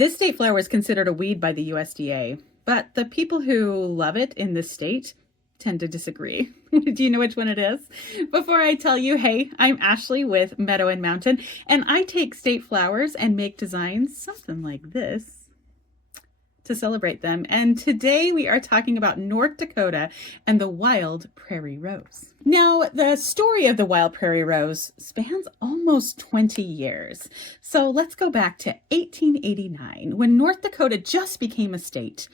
This state flower is considered a weed by the USDA, but the people who love it in this state tend to disagree. Do you know which one it is? Before I tell you, hey, I'm Ashley with Meadow and Mountain, and I take state flowers and make designs, something like this, to celebrate them. And today we are talking about North Dakota and the wild prairie rose. Now, the story of the wild prairie rose spans almost 20 years. So let's go back to 1889, when North Dakota just became a state.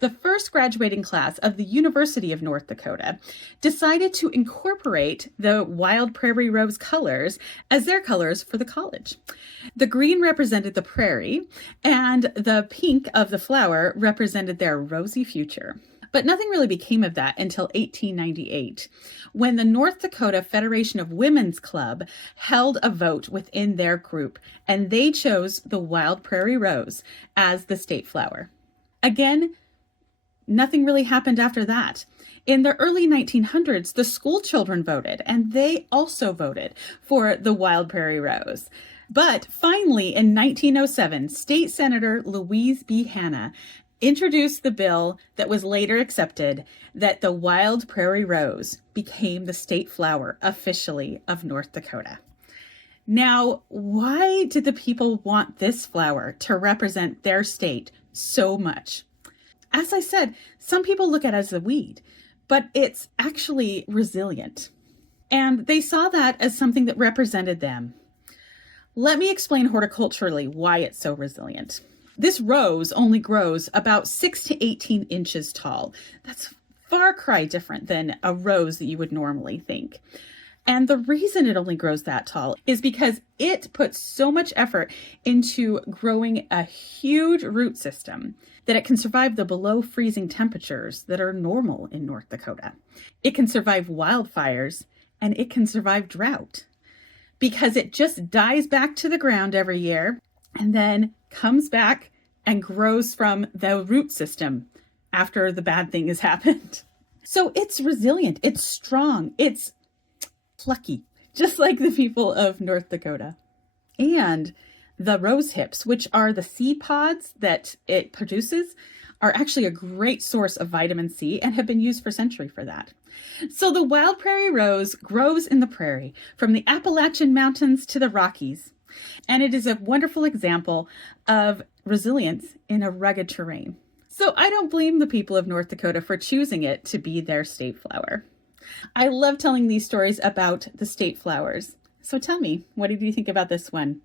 The first graduating class of the University of North Dakota decided to incorporate the wild prairie rose colors as their colors for the college. The green represented the prairie, and the pink of the flower represented their rosy future. But nothing really became of that until 1898, when the North Dakota Federation of Women's Club held a vote within their group, and they chose the wild prairie rose as the state flower. Again, nothing really happened after that. In the early 1900s, the school children voted, and they also voted for the wild prairie rose. But finally, in 1907, State Senator Louise B. Hanna introduced the bill that was later accepted, that the wild prairie rose became the state flower officially of North Dakota. Now, why did the people want this flower to represent their state so much? As I said, some people look at it as a weed, but it's actually resilient. And they saw that as something that represented them. Let me explain horticulturally why it's so resilient. This rose only grows about 6 to 18 inches tall. That's far cry different than a rose that you would normally think. And the reason it only grows that tall is because it puts so much effort into growing a huge root system that it can survive the below freezing temperatures that are normal in North Dakota. It can survive wildfires, and it can survive drought because it just dies back to the ground every year and then comes back and grows from the root system after the bad thing has happened. So it's resilient, it's strong, it's plucky, just like the people of North Dakota. And the rose hips, which are the seed pods that it produces, are actually a great source of vitamin C and have been used for centuries for that. So the wild prairie rose grows in the prairie, from the Appalachian Mountains to the Rockies. And it is a wonderful example of resilience in a rugged terrain. So I don't blame the people of North Dakota for choosing it to be their state flower. I love telling these stories about the state flowers. So tell me, what did you think about this one?